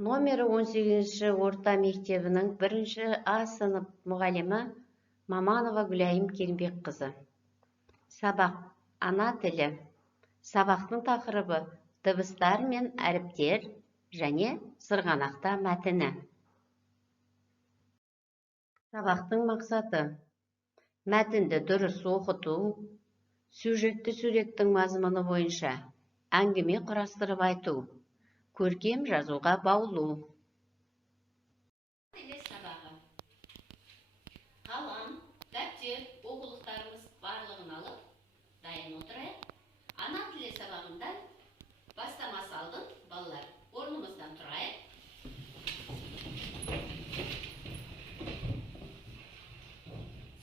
Номері 18-ші орта мектебінің 1-ші А сынып мұғалімі Маманова Гүлайым Келімбекқызы. Сабақ ана тілі. Сабақтың тақырыбы дыбыстар мен әріптер және сырғанақта мәтіні. Сабақтың мақсаты: мәтінді дұрыс оқыту, сюжетті суреттің мазмұны бойынша әңгіме құрастырып айту, көркем жазуға баулу. Тілі сабағы. Қалам, дәптер, оқулықтарымыз барлығын алып, дайын отырайық. Ана тілі сабағында бастамасы алдын, балалар, орнымыздан тұрайық.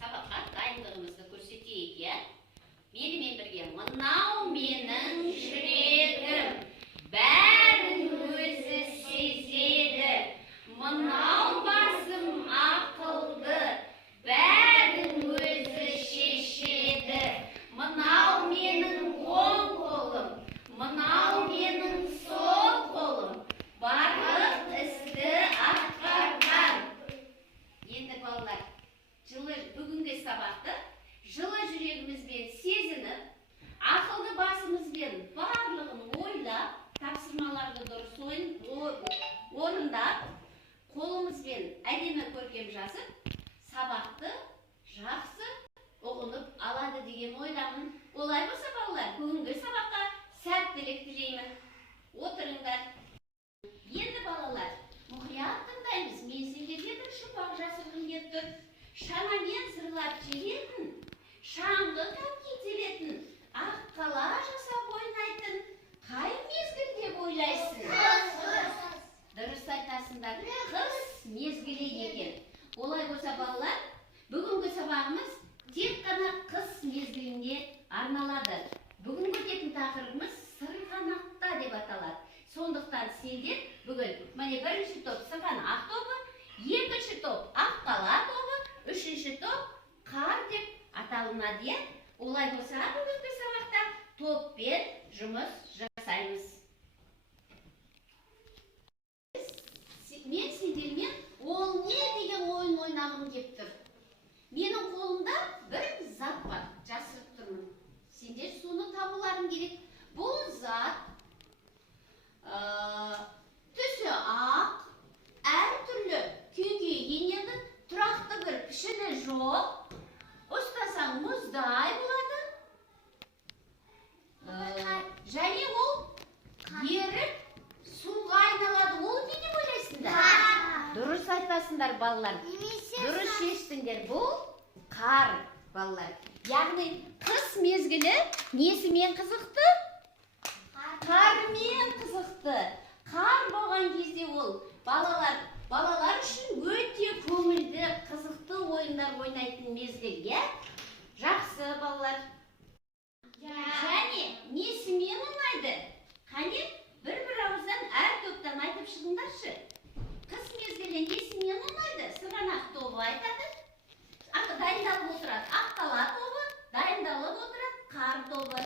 Сабаққа дайындығымызды көрсетейік, иә? Менімен бірге: мынау менің жүрегім, бәрін өзі сезеді. Мынау басым ақылды, бәрін өзі шешеді. Мынау менің оң қолым, мынау менің сол қолым, барлық істі атқарған. Енді балалар, бүгінгі сабақты жылы жүрегімізбен сезініп, ақылды басымызбен барлығын ойлап, тапсырмаларды дұрыс орындап, қолымызбен әдемі көркем жазып, сабақты жақсы ұғынып алады деген ойдамын. Олай болса, балалар, бүгінгі сабаққа сәттілік тілеймін. Отырыңдар. Енді балалар, мұқият тыңдаймыз. Мен сендерге бір жұмбақ жасырғым келіп тұр. Шанамен сырлап желетін, шаңғы коньки тебетін, ақ қала жасап ойнайтын қай мезгіл деп ойлайсың? Дұрыс айтасыңдар, қыс мезгілі екен. Олай болса, балалар, бүгінгі сабағымыз тек қана қыс мезгілінде арналады. Бүгінгі өтетін тақырыбымыз сырғанақта деп аталады. Сондықтан сендер бүгін міне бірінші топ сырғанақ тобы, екінші топ ақ қала тобы, үшінші топ қар деп аталынады. Олай болса, бүгінгі сабақта топпен жұмыс жасаймыз. Мен сендермен ол не деген ойын ойнағым кеп тұр. Менің қолымда бір зат бар, жасырып тұрмын. Сендер соны табуларың керек. Бұл зат түсі ақ, әртүрлі күйге енеді, тұрақты бір пішіні жоқ. Ұстасаң мұздай болады. Және ол еріп суға айналады. Ол не деп ойлайсыңдар? Дұрыс айтасыңдар, балалар. Дұрыс шештіңдер. Бұл қар, балалар. Яғни қыс мезгілі несімен қызықты? Қармен қызықты. Қар болған кезде ол балалар үшін өте көңілді, қызықты ойындар ойнайтын мезгіл. Жақсы, балалар. Және несімен ұнайды? Қане, бір ауыздан әр топтан айтып шығыңдаршы. Қыс мезгілі несімен ұнайды? Сырғанақ тобы айтады. Дайындалып отырады. Ақ қала тобы, дайындалып отырады. Қар тобы.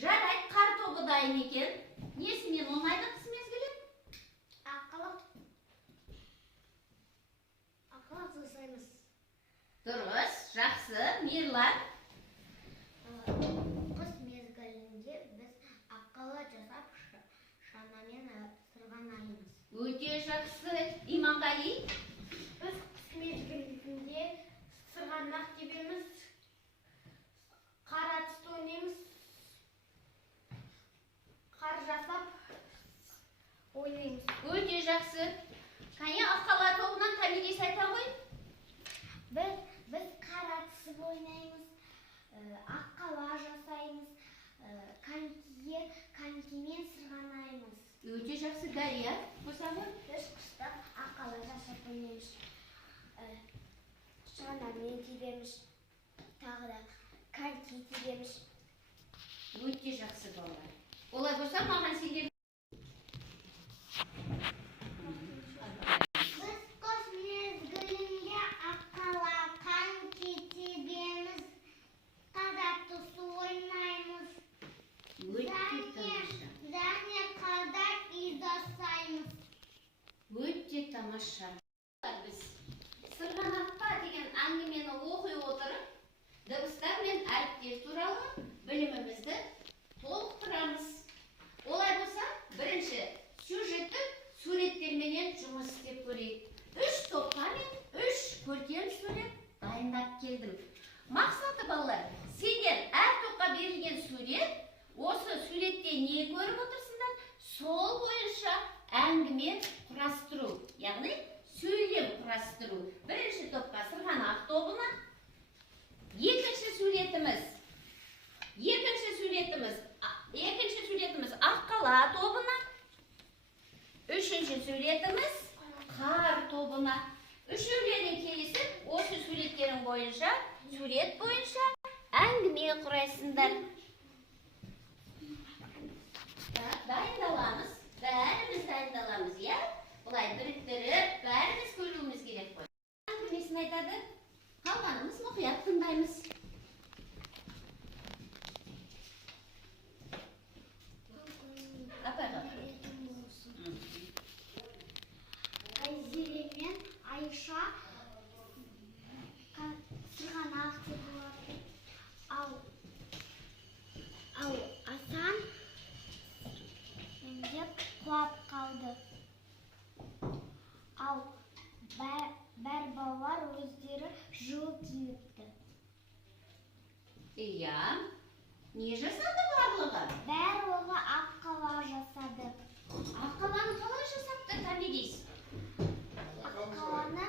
Жарайды, қар тобы дайын екен. Несімен ұнайды қыс мезгілі? Аққала жасаймыз. Дұрыс, жақсы. Мирлан. Қыс мезгілінде біз аққала жасап, шанамен сырғанаймыз. Өте жақсы. Иманғали. Біз қыс мезгілінде сырғанақ тебеміз, қар атысты ойнаймыз, қар жасап ойнаймыз. Өте жақсы. Қане, ақ қала тобынан Камилес айта ғой. Біз қар атысып ойнаймыз, ақ қала жасаймыз, конькимен сырғанаймыз. Өте жақсы. Дария, қосамын. Біз қыста ақ қала жасап ойнаймыз, шанамен тебеміз, тағы да коньки тебеміз. Өте жақсы, балалар. Олай болса, маған сендер Қыс мезгілінде аққала коньки тебеміз, қадақты су ойнаймыз. өте тамаша. Және қадақ үй жасаймыз. тамаша. Біз сырғанаққа деген әңгімені оқи отырып, дыбыстар мен әріптер туралы білімімізді толықтырамыз. Олай болса, бірінші сюжеттік суреттерменен жұмыс істеп көрейік. 3 топқа мен 3 көркем сурет дайындап келдім. Мақсаты балалар, сендер әр топқа берілген сурет, осы суретте не көріп отырсыңдар? Сол бойынша әңгіме құрастыру, яғни сөйлем құрастыру. Бірінші топқа сырғанақ тобына, екінші суретіміз аққала тобына, үшінші суретіміз қар тобына. Үшеулерін келісіп, осы суреттерің бойынша, сурет бойынша әңгіме құрайсыңдар. Дайындаламыз, бәріміз дайындаламыз, я? Бұлай біріктіріп, бәріміз көруіміз керек қой. Әңгімесін айтады, қалғанымыз мұқият тыңдаймыз. Айзере мен Айша сырғанақ деп болады. Ал Асан деп құлап қалды. Ал бәр балалар өздері жылы киіпті. Иә, не жасады барлығы? Барлығы аққала жасады. Аққаланы қалай жасапты, кәме дейсің? Аққаланы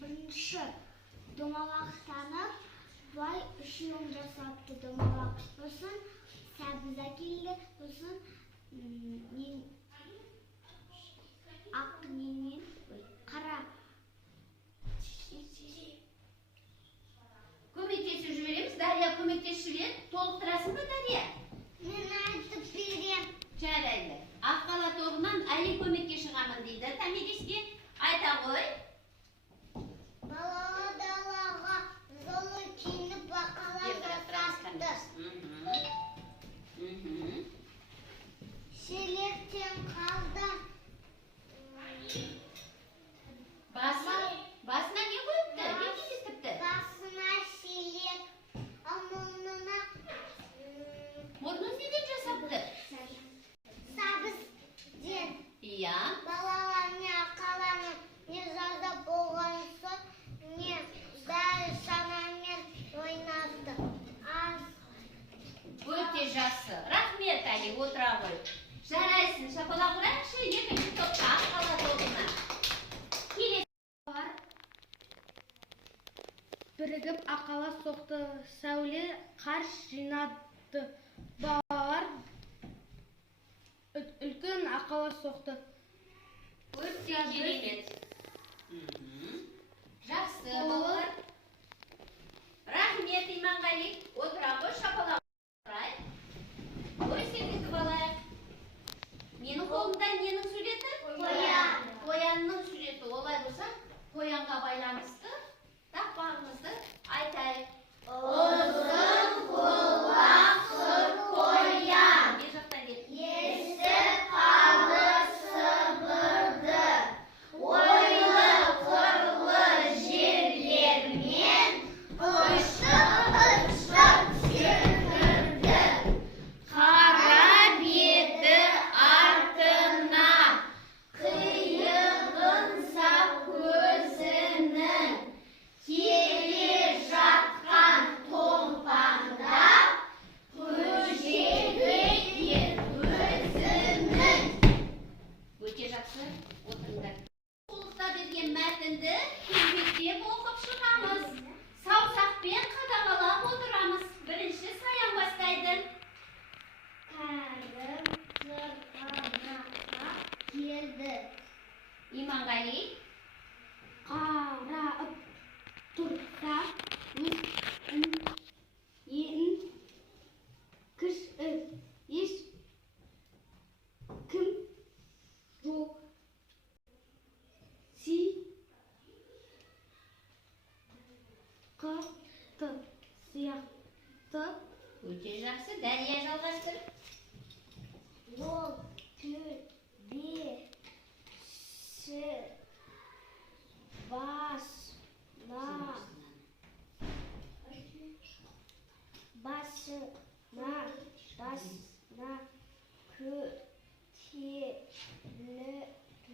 бірінші домалақтанып, бұлай үшеуін жасапты домалақ. Сосын сәбіз әкелді, сосын ақ ненен қара. Көмектесіп жібереміз, Дария көмектесіп жібереді. Толықтырасың ба, Дария? Мен айтып берем. Жарайды. Аққала тобынан әлі көмекке шығамын дейді. Тәмедеске айта ғой. Балалы далаға жолы киініп аққала жасапты. Шелектен қалды. Басына не қойыпты? Не кездестіпті? Басына шелек, мұрнына Мұрнын неден жасапты? сәбізден. Иә. Балалар не аққаланы не жазда болған соң не бәрі шанамен ойнады. Өте жақсы. Рахмет, Әли, отыра ғой. Жарайсың, шапалақ ұрайықшы, екінші топқа аққала тобына. Келесі. Бірігіп аққала соқты, сәуле қар жинады. Балалар үлкен аққала соқты. Өте керемет. Жақсы, балалар. Рахмет, Иманғали. Отыра ғой, шапалақ ұрайық. Ой, сендегі балайық. Менің қолымда ненің суреті? Қоян. Қоянның суреті. Олай болса, қоянға байланысты тақпағымызды айтайық. Ұзын құлақ сұр қоян. Не жақтан кет? Естіп қалды сыбырды. Ойлы қырлы жерлермен Ұшып-ұшып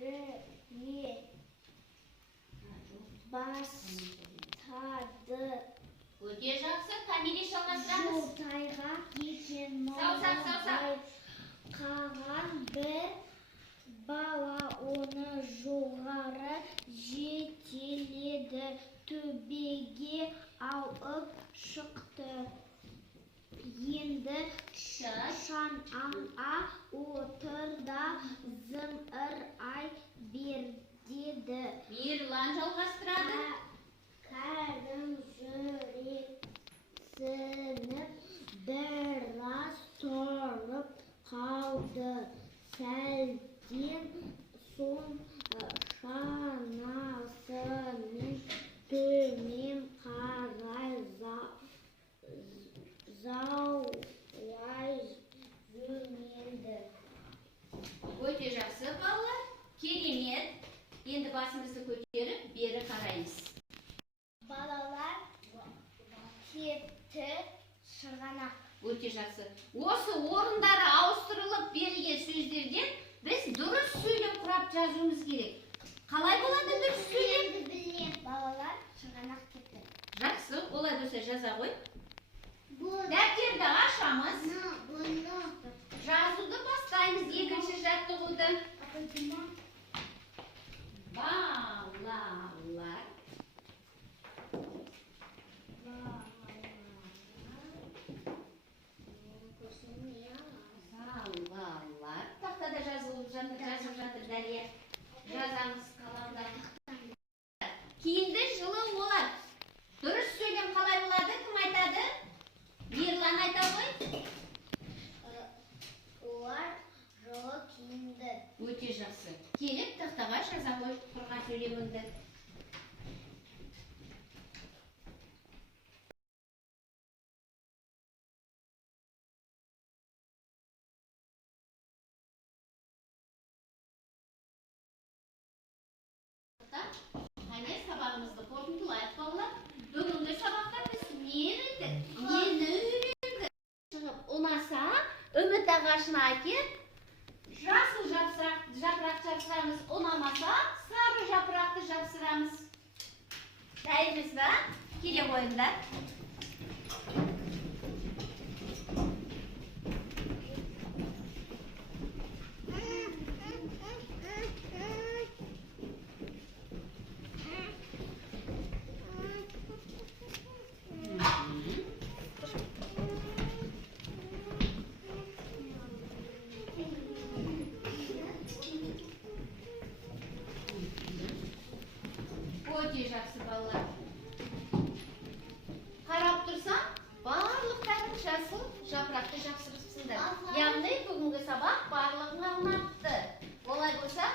көтеріле бастады. Өте жақсы. Камиле жалғастырамыз. Жолтайға кеткен Сау. қаған бір бала оны жоғары жетеледі, төбеге алып шықты. Енді шанаға отыр да зымырай бер деді. Мейірлан жалғастырады. Кәрім жүрексініп біраз тұрып қалды. Сәлден соң шанасымен төмен қарай заулай жөнелді. Өте жақсы балалар. Керемет. Енді басымызды көтеріп, бері қараймыз. Балалар кетті шығанақ. Өте жақсы. Осы орындары ауыстырылып берілген сөздерден біз дұрыс сөйлем құрап жазуымыз керек. Қалай болады дұрыс сөйлем? Балалар шығанақ кетті. Жақсы, олай болса жаза ғой. Дәптерді ашамыз. Жазуды бастаймыз екінші жаттығуды. Балалар. Тақтада жазып жатыр Дәрия. Жазамыз қаламда. Кейінді жылы олар. Дұрыс сөйлем қалай болады? Кім айтады? Мейірлан айта ғой. Олар жылы киінді. Өте жақсы. Келіп тақтаға жаза ғой құрған сөйлеміңді. Әне сабағымызды қорытындылайық балалар. Бүгінгі сабақта біз нені үйрендік? Шығып ұнаса, үміт ағашына әкеп, жасыл жапырақ жапсырамыз. Ұнамаса, сары жапырақты жапсырамыз. Дайынбыз ба? Келе қойыңдар. Өте жақсы балалар. Қарап тұрсам, барлықтарың жасыл жапырақты жапсырыпсыңдар. Яғни бүгінгі сабақ барлығыңа ұнапты. Олай болса,